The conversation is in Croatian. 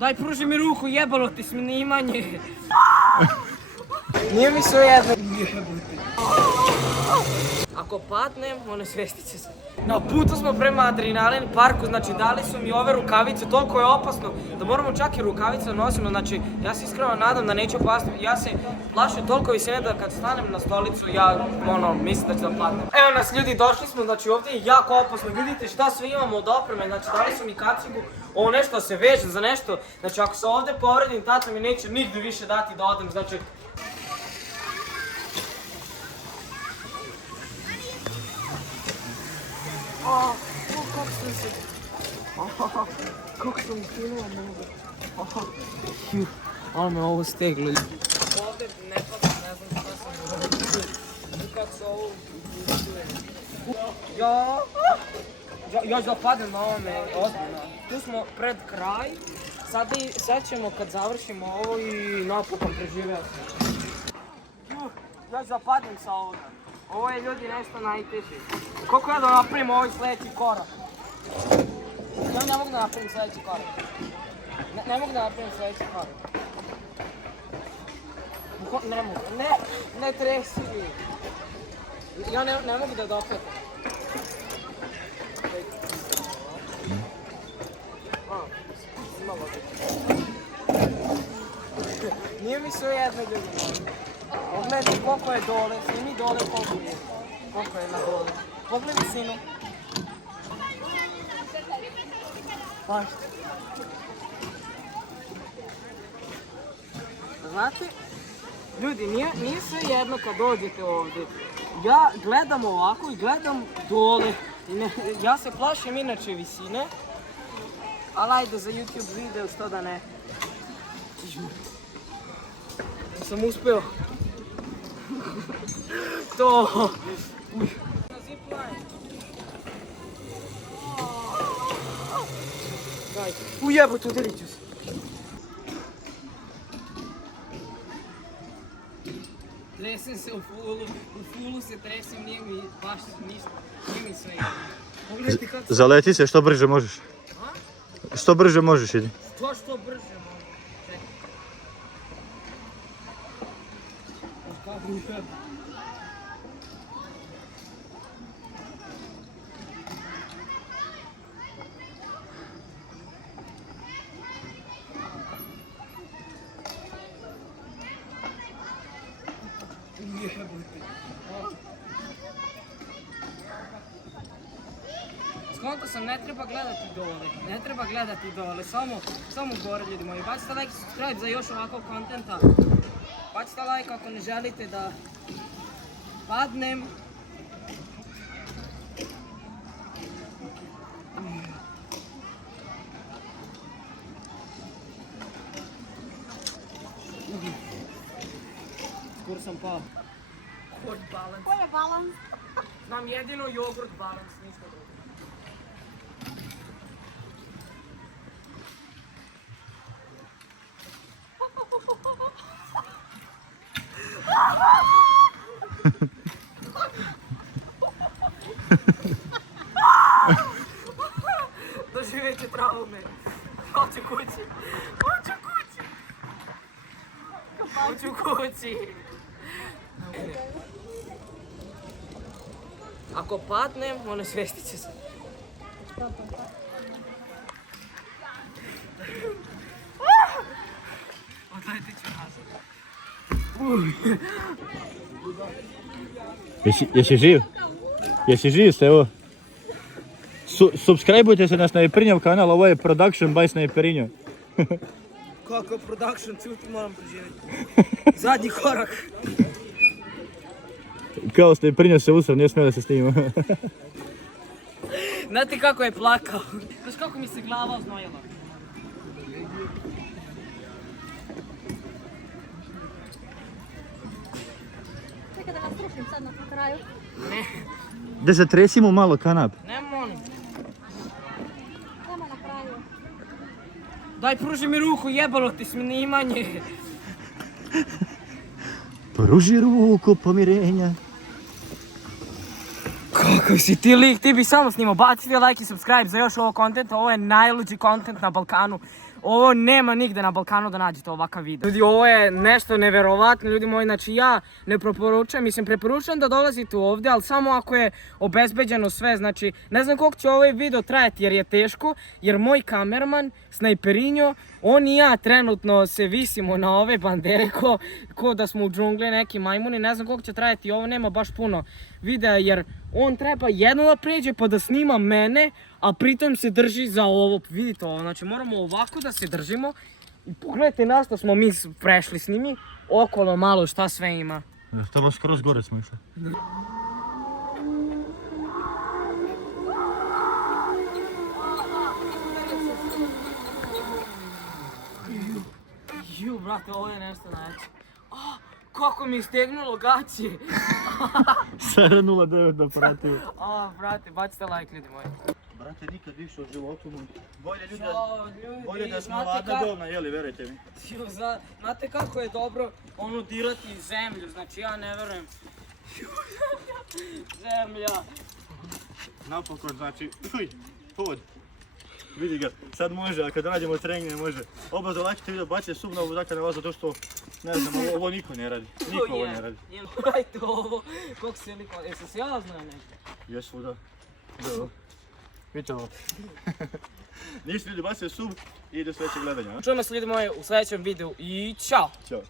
Daj pruži mi ruku, jebalo ti snimanje. Nije mi sve jedno. Ako padnem, onesvestit će se. Na putu smo prema Adrenalin parku, znači dali su mi ove rukavice, toliko je opasno da moramo čak i rukavice da nosimo, znači ja se iskreno nadam da neću pasti, ja se plašim toliko visine da kad stanem na stolicu ja mislim da ću da padnem. Evo nas ljudi, došli smo, znači ovdje je jako opasno, vidite šta sve imamo od opreme, znači dali su mi kacigu, ovo nešto se veže za nešto, znači ako se ovdje povredim, tata mi neće nigdje više dati da odem, znači... Kako sam se... Kako sam ukinula mogu. Ono me ovo steglo. Ovdje ne pada, ne znam šta sam uradila. Kako se ovo uključuje. Ja zapadem na ovome, ozbiljno. Tu smo pred kraj. Sad ćemo kad završimo ovo i napokon preživeo sam. Ja zapadem sa ovoga. Ovo je ljudi nešto najteže. Koliko ja da napravim ovaj sljedeći korak? Ja ne mogu da napravim sljedeći korak. Ne mogu da napravim sljedeći korak. Ne mogu. Ne tresi mi. Ja ne mogu da dopetam. Nije mi sve jedno ljudi. Pogledaj koliko je dole, snimi dole koliko je na dole. Pogledaj sinu. Paš. Znate, ljudi, nije sve jedno kad dođete ovdje. Ja gledam ovako i gledam dole. Ja se plašim inače visine. Ali ajde za YouTube video što da ne. Sam uspio. To. Ujebote, udarit ću se. Tresem se u fulu se tresem, nije mi baš ništa, nije mi sve jedno. Zaleti se što brže možeš. Što brže možeš, idi. Što brže možeš. Kako mi treba? Skonto sam, ne treba gledati dole, samo gore ljudi moji. Bacite like i subscribe za još ovakvog kontenta. Bacite like ako ne želite da padnem. Skoro sam pao. Hot balance. Koji je balans? Znam jedino jogurt balance, ništa drugo. Doživjet će traume. Hoću kući. Ako padnem, onesvestit će se. Odletit ću nazad. Jesi živ? Jesi živ ste ovo? Subscribeujte se na Snajperinjov kanal, ovo je Production by Snajperinjo. Kako production, čuti moram preživjeti. Zadnji korak. Kao Snajperinjo se usao, nije smio da se snima. Znate kako je plakao? Znaš kako mi se glava oznojila? Čekaj da ga strušim sad na kraju. Ne. Da zatresimo malo kanap. Ne molim. Nema na kraju. Daj pruži mi ruku, jebalo ti snimanje. Pruži ruku pomirenja. Kakav si ti lik, ti bi samo snimao. Bacite like i subscribe za još ovo kontenta. Ovo je najluđi kontent na Balkanu. ovo nema nigde na Balkanu da nađete ovakav video. Ljudi, ovo je nešto neverovatno, ljudi moji, znači ja ne preporučujem, mislim preporučujem da dolazite ovdje, ali samo ako je obezbeđeno sve, znači ne znam koliko će ovaj video trajati jer je teško, jer moj kamerman, Snajperinjo, on i ja trenutno se visimo na ove bandere ko da smo u džungli neki majmuni, ne znam koliko će trajati, ovo nema baš puno videa jer on treba jedno da pređe pa da snima mene, a pritom se drži za ovo, vidite ovo, znači moramo ovako da se držimo i pogledajte nas što smo mi prešli s njimi, okolo malo šta sve ima. To baš skroz gore smo išli. Ju, brate, ovo je nešto najveće. Kako mi je stegnulo gaće. 7.09 da pratio. Brate, bacite like, ljudi moji. Brate, nikad više u životu mu. Bolje Ljudi, da smo znate ladna dovna jeli, verujte mi. Znate kako je dobro ono dirati zemlju, znači ja ne verujem. Zemlja. Napokon, znači, pod. Vidi ga, sad može, a kad radimo trening ne može. Obavezno lajkite video, bacite sub na obuzaka na vas zato što, ne znam, ovo niko ne radi. Niko ovo ne radi. Gledajte ovo, koliko se niko, jesi se ja znao nešto? Jesu, da. Vidite ovo. Nisu ljudi, bacite sub i do sljedećeg gledanja. Čujemo se ljudi moji u sljedećem videu i čao! Ćao.